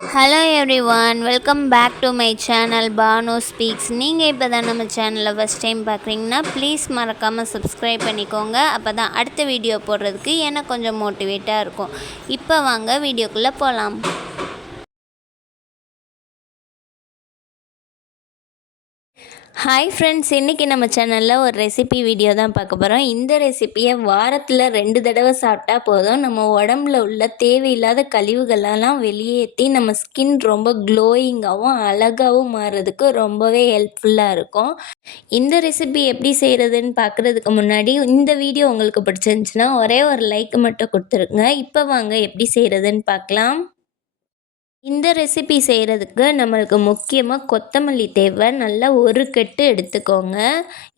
Hello everyone, welcome back to my channel Banu speaks. நீங்கள் இப்போ தான் நம்ம சேனலில் ஃபஸ்ட் டைம் பார்க்குறீங்கன்னா ப்ளீஸ் மறக்காமல் சப்ஸ்கிரைப் பண்ணிக்கோங்க. அப்போ தான் அடுத்த வீடியோ போடுறதுக்கு எனக்கு கொஞ்சம் மோட்டிவேட்டாக இருக்கும். இப்போ வாங்க வீடியோக்குள்ளே போகலாம். ஹாய் ஃப்ரெண்ட்ஸ், இன்றைக்கி நம்ம சேனலில் ஒரு ரெசிபி வீடியோ தான் பார்க்க போகிறோம். இந்த ரெசிப்பியை வாரத்தில் 2 தடவை சாப்பிட்டா போதும். நம்ம உடம்புல உள்ள தேவையில்லாத கழிவுகளெல்லாம் வெளியேற்றி நம்ம ஸ்கின் ரொம்ப க்ளோயிங்காகவும் அழகாகவும் மாறுறதுக்கு ரொம்பவே ஹெல்ப்ஃபுல்லாக இருக்கும். இந்த ரெசிபி எப்படி செய்கிறதுன்னு பார்க்குறதுக்கு முன்னாடி இந்த வீடியோ உங்களுக்கு பிடிச்சிருந்துச்சுன்னா ஒரே ஒரு லைக் மட்டும் கொடுத்துருங்க. இப்போ வாங்க எப்படி செய்கிறதுன்னு பார்க்கலாம். இந்த ரெசிபி செய்கிறதுக்கு நம்மளுக்கு முக்கியமாக கொத்தமல்லி தேவை. நல்லா ஒரு கட்டு எடுத்துக்கோங்க.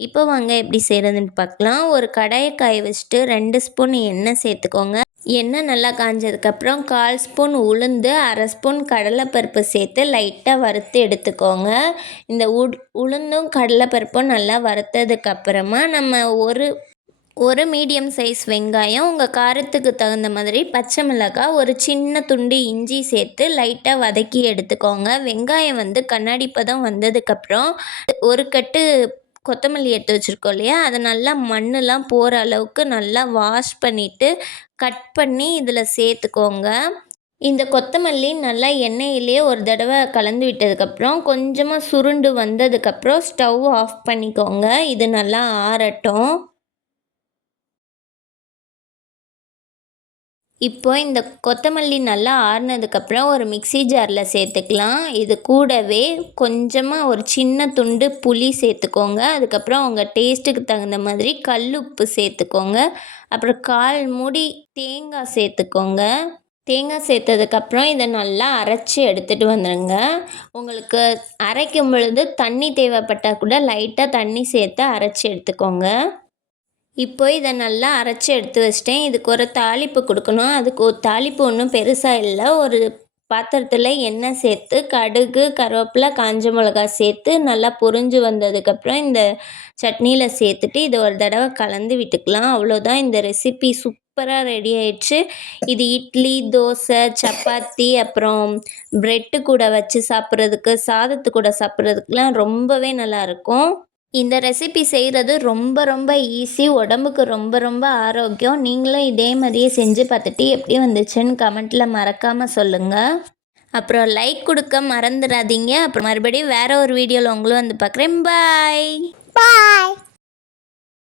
இப்போ வாங்க எப்படி செய்கிறதுன்னு பார்க்கலாம். ஒரு கடாயை காய வச்சுட்டு 2 ஸ்பூன் எண்ணெய் சேர்த்துக்கோங்க. எண்ணெய் நல்லா காஞ்சதுக்கப்புறம் 1/4 ஸ்பூன் உளுந்து, 1/2 ஸ்பூன் கடலைப்பருப்பு சேர்த்து லைட்டாக வறுத்து எடுத்துக்கோங்க. இந்த உளுந்தும் கடலைப்பருப்பும் நல்லா வறுத்ததுக்கப்புறமா நம்ம ஒரு மீடியம் சைஸ் வெங்காயம், உங்கள் காரத்துக்கு தகுந்த மாதிரி பச்சை மிளகாய், ஒரு சின்ன துண்டு இஞ்சி சேர்த்து லைட்டாக வதக்கி எடுத்துக்கோங்க. வெங்காயம் கண்ணாடி பதம் வந்ததுக்கப்புறம் ஒரு கட்டு கொத்தமல்லி எடுத்து வச்சுருக்கோம் இல்லையா, அதை நல்லா மண்ணெலாம் போகிற அளவுக்கு நல்லா வாஷ் பண்ணிவிட்டு கட் பண்ணி இதில் சேர்த்துக்கோங்க. இந்த கொத்தமல்லி நல்லா எண்ணெயிலே ஒரு தடவை கலந்து விட்டதுக்கப்புறம் கொஞ்சமாக சுருண்டு வந்ததுக்கப்புறம் ஸ்டவ் ஆஃப் பண்ணிக்கோங்க. இது நல்லா ஆறட்டும். இப்போ இந்த கொத்தமல்லி நல்லா ஆறுனதுக்கப்புறம் ஒரு மிக்ஸி ஜாரில் சேர்த்துக்கலாம். இது கூடவே கொஞ்சமாக ஒரு சின்ன துண்டு புளி சேர்த்துக்கோங்க. அதுக்கப்புறம் உங்கள் டேஸ்ட்டுக்கு தகுந்த மாதிரி கல் உப்பு சேர்த்துக்கோங்க. அப்புறம் 1/4 மூடி தேங்காய் சேர்த்துக்கோங்க. தேங்காய் சேர்த்ததுக்கப்புறம் இதை நல்லா அரைச்சி எடுத்துகிட்டு வந்துடுங்க. உங்களுக்கு அரைக்கும் பொழுது தண்ணி தேவைப்பட்டால் கூட லைட்டாக தண்ணி சேர்த்து அரைச்சி எடுத்துக்கோங்க. இப்போ இதை நல்லா அரைச்சி எடுத்து வச்சிட்டேன். இதுக்கு ஒரு தாளிப்பு கொடுக்கணும். அதுக்கு ஒரு தாளிப்பு ஒன்றும் பெருசாக இல்லை. ஒரு பாத்திரத்தில் எண்ணெய் சேர்த்து கடுகு, கருவேப்பிலை, காஞ்ச மிளகாய் சேர்த்து நல்லா பொரிஞ்சு வந்ததுக்கப்புறம் இந்த சட்னியில் சேர்த்துட்டு இதை ஒரு தடவை கலந்து விட்டுக்கலாம். அவ்வளோதான், இந்த ரெசிபி சூப்பராக ரெடி ஆயிடுச்சு. இது இட்லி, தோசை, சப்பாத்தி, அப்புறம் ப்ரெட்டு கூட வச்சு சாப்பிட்றதுக்கு, சாதத்து கூட சாப்பிட்றதுக்குலாம் ரொம்பவே நல்லாயிருக்கும். இந்த ரெசிபி செய்கிறது ரொம்ப ரொம்ப ஈஸி. உடம்புக்கு ரொம்ப ரொம்ப ஆரோக்கியம். நீங்களும் இதே மாதிரியே செஞ்சு பார்த்துட்டு எப்படி வந்துச்சுன்னு கமெண்ட்டில் மறக்காமல் சொல்லுங்கள். அப்புறம் லைக் கொடுக்க மறந்துடாதீங்க. அப்புறம் மறுபடியும் வேறு ஒரு வீடியோவில் உங்களும் பார்க்குறேன். பாய்.